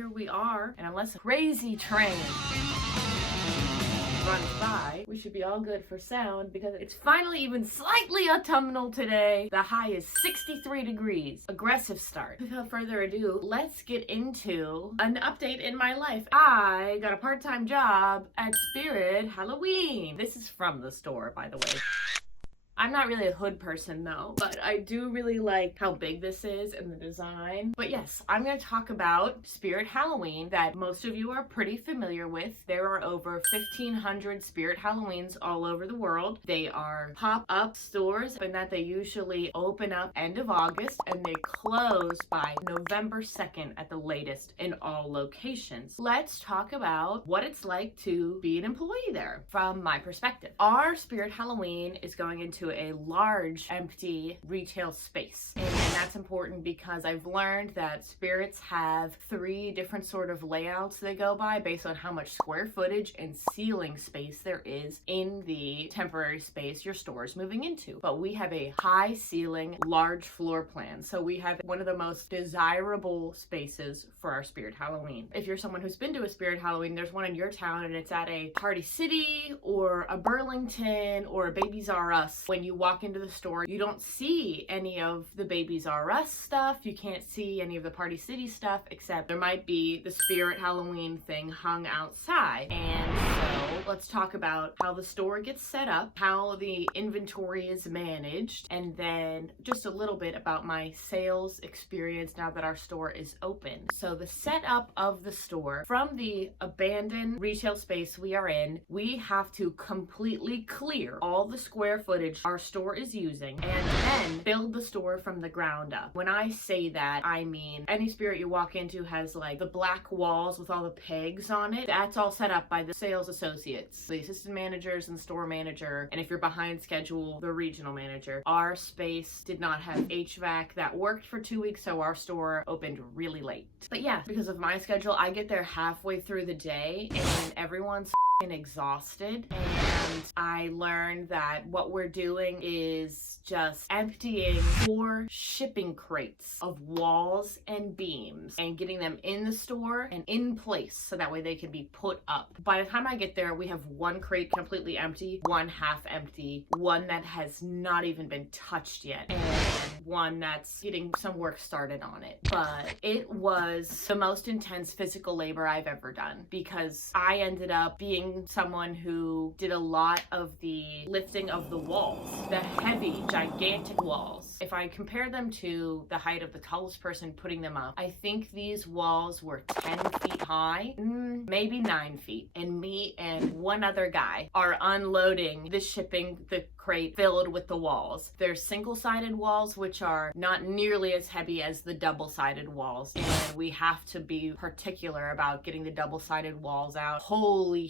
here we are. And unless a crazy train runs by, we should be all good for sound because it's finally even slightly autumnal today. The high is 63 degrees. Aggressive start. Without further ado, let's get into an update in my life. I got a part-time job at Spirit Halloween. This is from the store, by the way. I'm not really a hood person though, but I do really like how big this is and the design. But yes, I'm going to talk about Spirit Halloween that most of you are pretty familiar with. There are over 1,500 Spirit Halloweens all over the world. They are pop-up stores and that they usually open up end of August and they close by November 2nd at the latest in all locations. Let's talk about what it's like to be an employee there from my perspective. Our Spirit Halloween is going into a large empty retail space, and that's important because I've learned that spirits have 3 different sort of layouts they go by based on how much square footage and ceiling space there is in the temporary space your store is moving into. But we have a high ceiling, large floor plan, so we have one of the most desirable spaces for our Spirit Halloween. If you're someone who's been to a Spirit Halloween, there's one in your town and it's at a Party City or a Burlington or a Babies R Us. When you walk into the store, you don't see any of the Babies R Us stuff. You can't see any of the Party City stuff, except there might be the Spirit Halloween thing hung outside. And so let's talk about how the store gets set up, how the inventory is managed, and then just a little bit about my sales experience now that our store is open. So the setup of the store, from the abandoned retail space we are in, we have to completely clear all the square footage our store is using and then build the store from the ground up. When I say that, I mean any Spirit you walk into has like the black walls with all the pegs on it. That's all set up by the sales associates, the assistant managers and store manager, and if you're behind schedule, the regional manager. Our space did not have HVAC that worked for 2 weeks, so our store opened really late. But yeah, because of my schedule, I get there halfway through the day and everyone's exhausted, and I learned that what we're doing is just emptying 4 shipping crates of walls and beams and getting them in the store and in place so that way they can be put up. By the time I get there, we have 1 crate completely empty, 1 half empty, 1 that has not even been touched yet, and 1 that's getting some work started on it. But it was the most intense physical labor I've ever done because I ended up being someone who did a lot of the lifting of the walls, the heavy, gigantic walls. If I compare them to the height of the tallest person putting them up, I think these walls were 10 feet high, maybe 9 feet. And me and 1 other guy are unloading the shipping, the crate filled with the walls. There's single-sided walls, which are not nearly as heavy as the double-sided walls. And we have to be particular about getting the double-sided walls out. Holy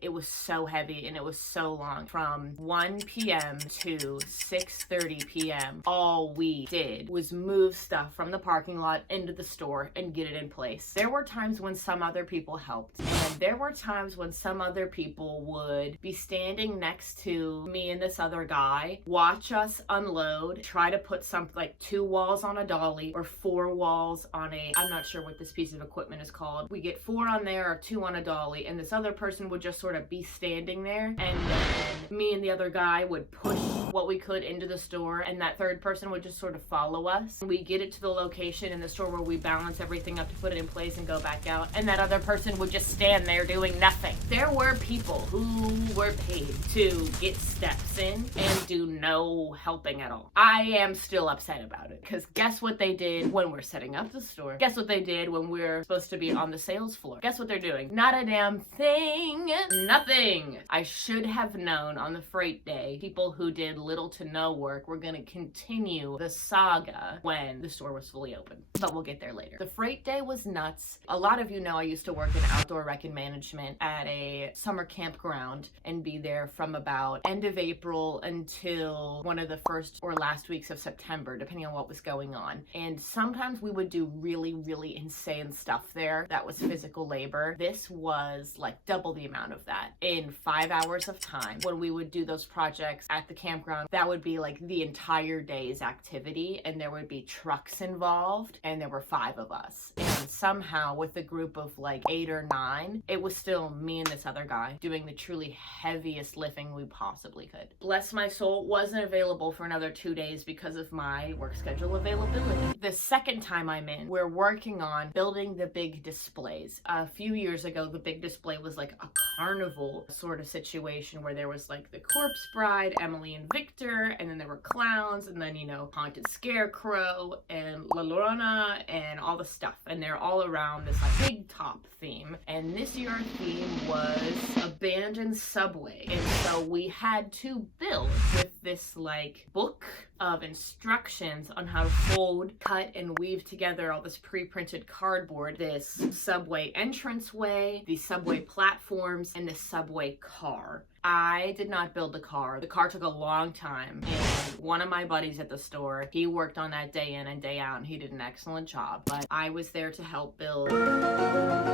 it was so heavy and it was so long. From 1 p.m. to 6:30 p.m. all we did was move stuff from the parking lot into the store and get it in place. There were times when some other people helped, and there were times when some other people would be standing next to me and this other guy, watch us unload, try to put something like 2 walls on a dolly or 4 walls on a, I'm not sure what this piece of equipment is called. We get 4 on there or 2 on a dolly, and this other person would just sort of be standing there, and then me and the other guy would push what we could into the store, and that third person would just sort of follow us. We get it to the location in the store where we balance everything up to put it in place and go back out, and that other person would just stand there doing nothing. There were people who were paid to get steps in and do no helping at all. I am still upset about it because guess what they did when we're setting up the store? Guess what they did when we're supposed to be on the sales floor? Guess what they're doing? Not a damn thing. Nothing. I should have known on the freight day, people who did little to no work were going to continue the saga when the store was fully open. But we'll get there later. The freight day was nuts. A lot of you know I used to work in outdoor rec and management at a summer campground and be there from about end of April until one of the first or last weeks of September, depending on what was going on. And sometimes we would do really, really insane stuff there that was physical labor. This was like double the amount of that in 5 hours of time when we would do those projects at the campground background. That would be like the entire day's activity, and there would be trucks involved, and there were 5 of us. And somehow with a group of like 8 or 9, it was still me and this other guy doing the truly heaviest lifting we possibly could. Bless my soul, wasn't available for another 2 days because of my work schedule availability. The second time I'm in, we're working on building the big displays. A few years ago, the big display was like a carnival sort of situation where there was like the Corpse Bride, Emily and Victor, and then there were clowns, and then, you know, Haunted Scarecrow and La Llorona and all the stuff. And they're all around this like big top theme. And this year our theme was abandoned subway. And so we had to build with this like book of instructions on how to fold, cut, and weave together all this pre-printed cardboard, this subway entranceway, the subway platforms, and the subway car. I did not build the car. The car took a long time, and one of my buddies at the store, he worked on that day in and day out, and he did an excellent job. But I was there to help build the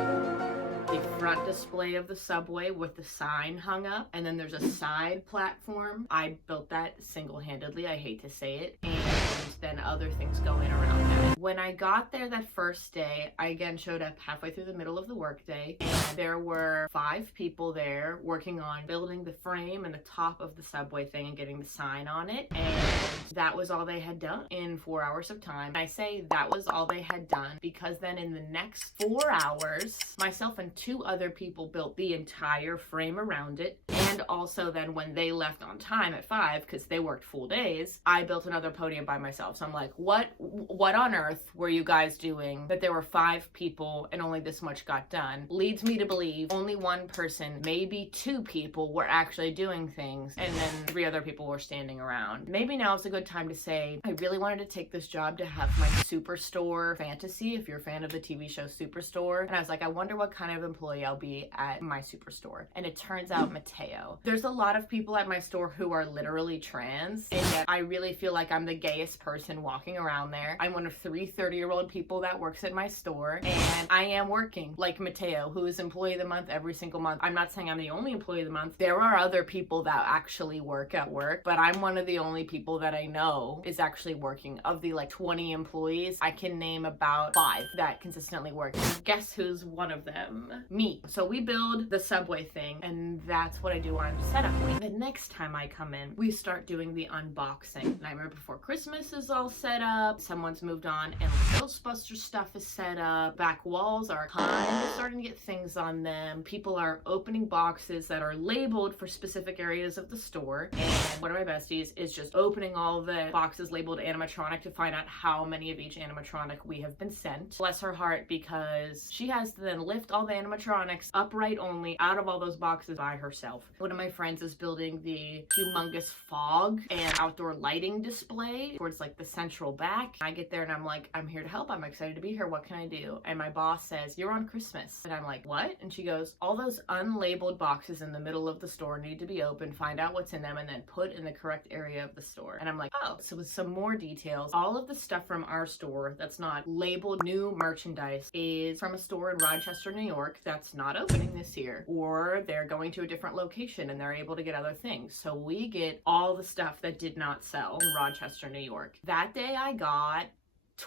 front display of the subway with the sign hung up, and then there's a side platform. I built that single-handedly, I hate to say it, and then other things going around that. When I got there that first day, I again showed up halfway through the middle of the workday, and there were 5 people there working on building the frame and the top of the subway thing and getting the sign on it, and that was all they had done in 4 hours of time. I say that was all they had done because then in the next 4 hours, myself and 2 other people built the entire frame around it. And also then when they left on time at 5, because they worked full days, I built another podium by myself. So I'm like, what on earth were you guys doing that there were 5 people and only this much got done? Leads me to believe only 1 person, maybe 2 people were actually doing things, and then 3 other people were standing around. Maybe now is a good time to say, I really wanted to take this job to have my Superstore fantasy, if you're a fan of the TV show Superstore. And I was like, I wonder what kind of employee I'll be at my Superstore. And it turns out Mateo. There's a lot of people at my store who are literally trans, and yet I really feel like I'm the gayest person walking around there. I'm one of 3 30-year-old people that works at my store, and I am working like Mateo, who is employee of the month every single month. I'm not saying I'm the only employee of the month. There are other people that actually work at work, but I'm one of the only people that I know is actually working. Of the like 20 employees, I can name about 5 that consistently work. And guess who's one of them? Me. So we build the subway thing, and that's what I do on setup week. The next time I come in, we start doing the unboxing. Nightmare Before Christmas is all set up. Someone's moved on, and Ghostbuster stuff is set up. Back walls are kind of starting to get things on them. People are opening boxes that are labeled for specific areas of the store. And one of my besties is just opening all the boxes labeled animatronic to find out how many of each animatronic we have been sent. Bless her heart, because she has to then lift all the animatronics upright only out of all those boxes by herself. One of my friends is building the humongous fog and outdoor lighting display towards like the central back. I get there and I'm like, I'm here to help. I'm excited to be here. What can I do? And my boss says, you're on Christmas. And I'm like, what? And she goes, all those unlabeled boxes in the middle of the store need to be opened, find out what's in them, and then put in the correct area of the store. And I'm like, oh. So with some more details, all of the stuff from our store that's not labeled new merchandise is from a store in Rochester, New York that's not opening this year, or they're going to a different location and they're able to get other things. So we get all the stuff that did not sell in Rochester, New York. That day I got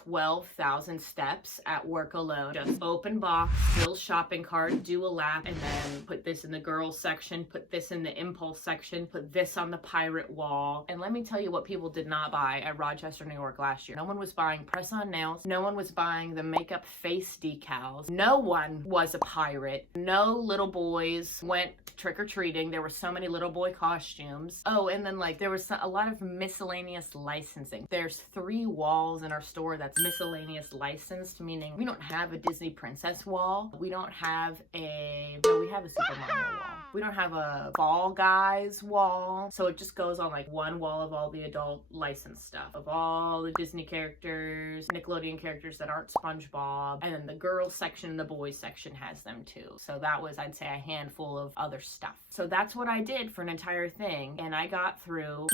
12,000 steps at work alone. Just open box, fill shopping cart, do a lap, and then put this in the girls section, put this in the impulse section, put this on the pirate wall. And let me tell you what people did not buy at Rochester, New York last year. No one was buying press-on nails. No one was buying the makeup face decals. No one was a pirate. No little boys went trick-or-treating. There were so many little boy costumes. Oh, and then like there was a lot of miscellaneous licensing. There's 3 walls in our store that's miscellaneous licensed, meaning we don't have a Disney princess wall. We don't have we have a Super Mario wall. We don't have a Fall Guys wall. So it just goes on like one wall of all the adult licensed stuff, of all the Disney characters, Nickelodeon characters that aren't SpongeBob, and then the girls section and the boys section has them too. So that was, I'd say, a handful of other stuff. So that's what I did for an entire thing, and I got through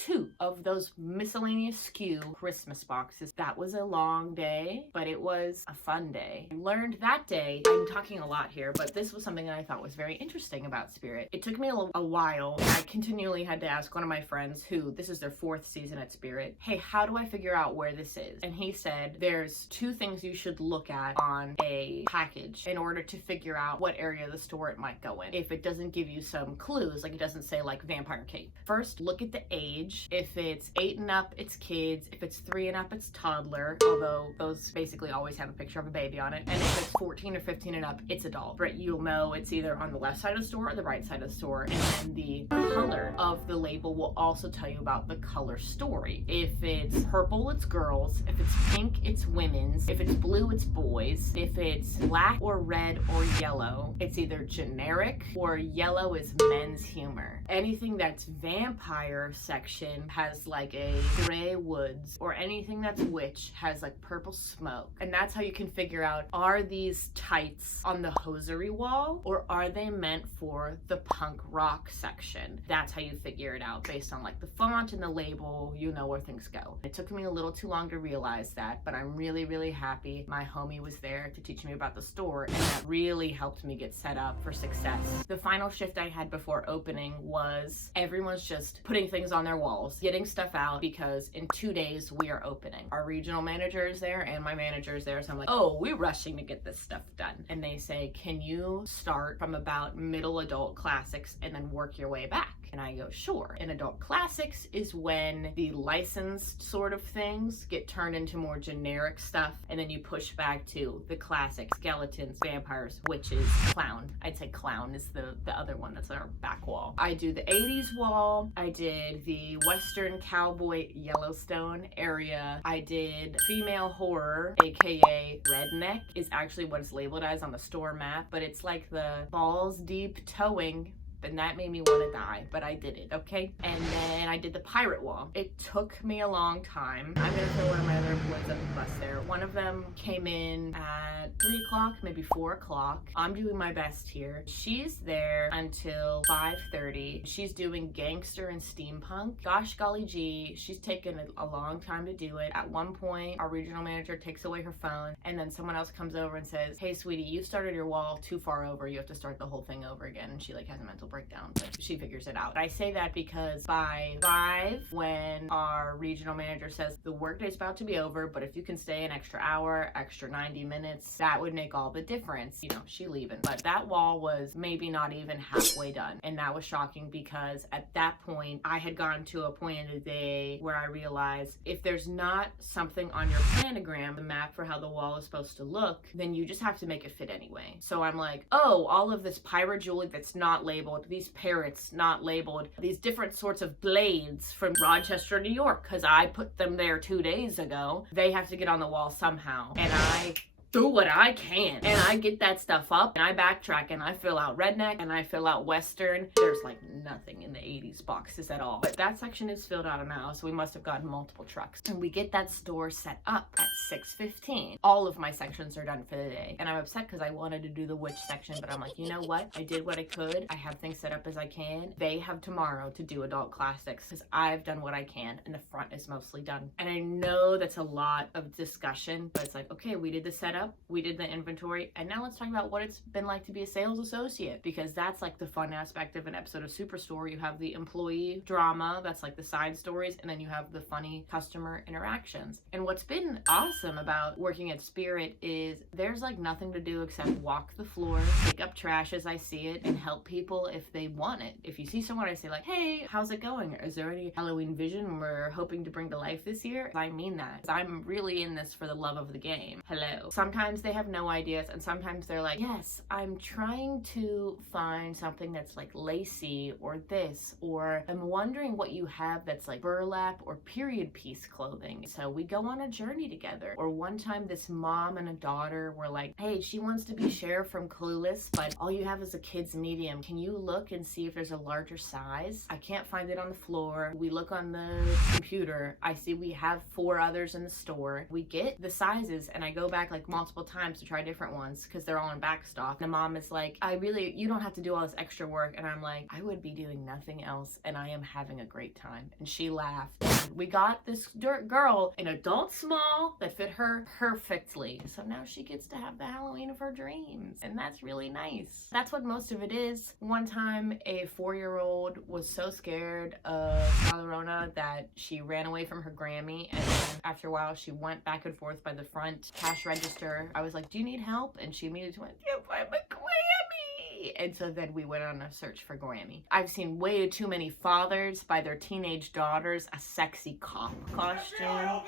42 of those miscellaneous SKU Christmas boxes. That was was a long day, but it was a fun day. I learned that day, I'm talking a lot here, but this was something that I thought was very interesting about Spirit. It took me a while. I continually had to ask one of my friends who, this is their 4th season at Spirit, hey, how do I figure out where this is? And he said, there's 2 things you should look at on a package in order to figure out what area of the store it might go in. If it doesn't give you some clues, like it doesn't say like vampire cape. First, look at the age. If it's 8 and up, it's kids. If it's 3 and up, it's toddler, although those basically always have a picture of a baby on it. And if it's 14 or 15 and up, it's adult. Right, you'll know it's either on the left side of the store or the right side of the store. And then the color of the label will also tell you about the color story. If it's purple, it's girls. If it's pink, it's women's. If it's blue, it's boys. If it's black or red or yellow, it's either generic or yellow is men's humor. Anything that's vampire section has like a gray woods, or anything that's witch has like purple smoke. And that's how you can figure out, are these tights on the hosiery wall or are they meant for the punk rock section? That's how you figure it out based on like the font and the label. You know where things go. It took me a little too long to realize that, but I'm really happy my homie was there to teach me about the store, and that really helped me get set up for success. The final shift I had before opening was everyone's just putting things on their walls, getting stuff out, because in 2 days we are opening. Our regional manager is there and my manager is there, so I'm like, oh, we're rushing to get this stuff done. And they say, can you start from about middle adult classics and then work your way back? And I go, sure. And adult classics is when the licensed sort of things get turned into more generic stuff, and then you push back to the classic skeletons, vampires, witches, clown. I'd say clown is the other one that's our back wall. I do the 80s wall. I did the Western cowboy Yellowstone area. I did female horror, aka redneck is actually what it's labeled as on the store map, but it's like the balls deep towing, and that made me want to die, but I did it, okay? And then I did the pirate wall. It took me a long time. I'm gonna throw one of my other boys up the bus there. One of them came in at 3 o'clock, maybe 4 o'clock. I'm doing my best here. She's there until 5:30. She's doing gangster and steampunk. Gosh golly gee, she's taken a long time to do it. At one point, our regional manager takes away her phone, and then someone else comes over and says, hey sweetie, you started your wall too far over. You have to start the whole thing over again. And she like has a mental breakdown, but she figures it out. I say that because by 5, when our regional manager says the workday's about to be over, but if you can stay an extra hour, extra 90 minutes, that would make all the difference. You know, she leaving. But that wall was maybe not even halfway done. And that was shocking because at that point, I had gotten to a point in the day where I realized if there's not something on your planogram, the map for how the wall is supposed to look, then you just have to make it fit anyway. So I'm like, oh, all of this pirate jewelry that's not labeled, these parrots not labeled, these different sorts of blades from Rochester, New York, because I put them there 2 days ago. They have to get on the wall somehow. And I do what I can, and I get that stuff up, and I backtrack, and I fill out redneck, and I fill out western. There's like nothing in the 80s boxes at all, but that section is filled out now, so we must have gotten multiple trucks. And we get that store set up at 6:15. All of my sections are done for the day, and I'm upset because I wanted to do the witch section, but I'm like, you know what? I did what I could. I have things set up as I can. They have tomorrow to do adult classics because I've done what I can, and the front is mostly done. And I know that's a lot of discussion, but it's like, okay, we did the setup, we did the inventory, and now let's talk about what it's been like to be a sales associate, because that's like the fun aspect of an episode of Superstore. You have the employee drama, that's like the side stories, and then you have the funny customer interactions. And what's been awesome about working at Spirit is there's like nothing to do except walk the floor, pick up trash as I see it, and help people if they want it. If you see someone, I say like, hey, how's it going? Is there any Halloween vision we're hoping to bring to life this year? I mean that. I'm really in this for the love of the game. Hello. Sometimes they have no ideas, and sometimes they're like, yes, I'm trying to find something that's like lacy or this, or I'm wondering what you have that's like burlap or period piece clothing. So we go on a journey together. Or one time this mom and a daughter were like, hey, she wants to be Cher from Clueless, but all you have is a kid's medium. Can you look and see if there's a larger size? I can't find it on the floor. We look on the computer. I see we have 4 others in the store. We get the sizes, and I go back like, multiple times to try different ones because they're all in back stock. The mom is like, you don't have to do all this extra work. And I'm like, I would be doing nothing else and I am having a great time. And she laughed. And we got this girl an adult small that fit her perfectly. So now she gets to have the Halloween of her dreams. And that's really nice. That's what most of it is. One time a 4-year-old was so scared of La Llorona that she ran away from her Grammy, and then after a while she went back and forth by the front cash register. I was like, do you need help? And she immediately went, yeah, I'm a Grammy. And so then we went on a search for Grammy. I've seen way too many fathers buy their teenage daughters a sexy cop costume.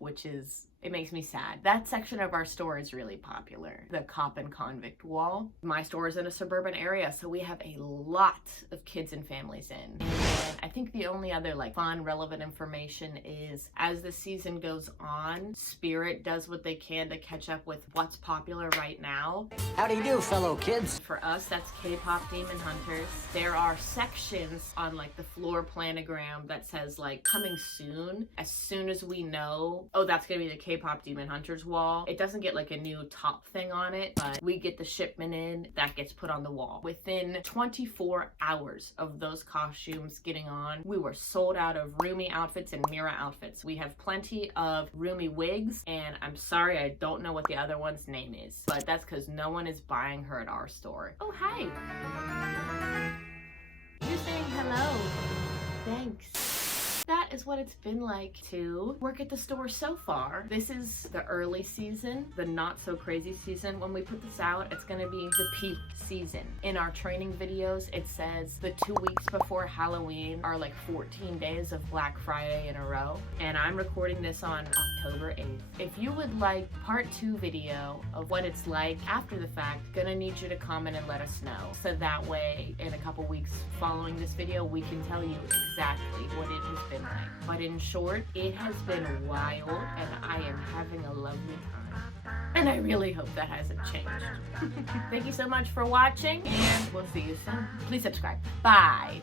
Which is, it makes me sad. That section of our store is really popular. The cop and convict wall. My store is in a suburban area, so we have a lot of kids and families in. And I think the only other like fun, relevant information is as the season goes on, Spirit does what they can to catch up with what's popular right now. How do you do, fellow kids? For us, that's K-pop Demon Hunters. There are sections on like the floor planogram that says like coming soon. As soon as we know, oh, that's gonna be the K-pop Demon Hunters wall. It doesn't get like a new top thing on it, but we get the shipment in, that gets put on the wall. Within 24 hours of those costumes getting on, we were sold out of Rumi outfits and Mira outfits. We have plenty of Rumi wigs, and I'm sorry, I don't know what the other one's name is, but that's because no one is buying her at our store. Oh, hi. You're saying hello. Thanks. That is what it's been like to work at the store so far. This is the early season, the not so crazy season. When we put this out, it's gonna be the peak season. In our training videos, it says the 2 weeks before Halloween are like 14 days of Black Friday in a row. And I'm recording this on October 8th. If you would like part 2 video of what it's like after the fact, gonna need you to comment and let us know. So that way, in a couple weeks following this video, we can tell you exactly what it has been like. But in short, it has been wild and I am having a lovely time. And I really hope that hasn't changed. Thank you so much for watching and we'll see you soon. Please subscribe. Bye.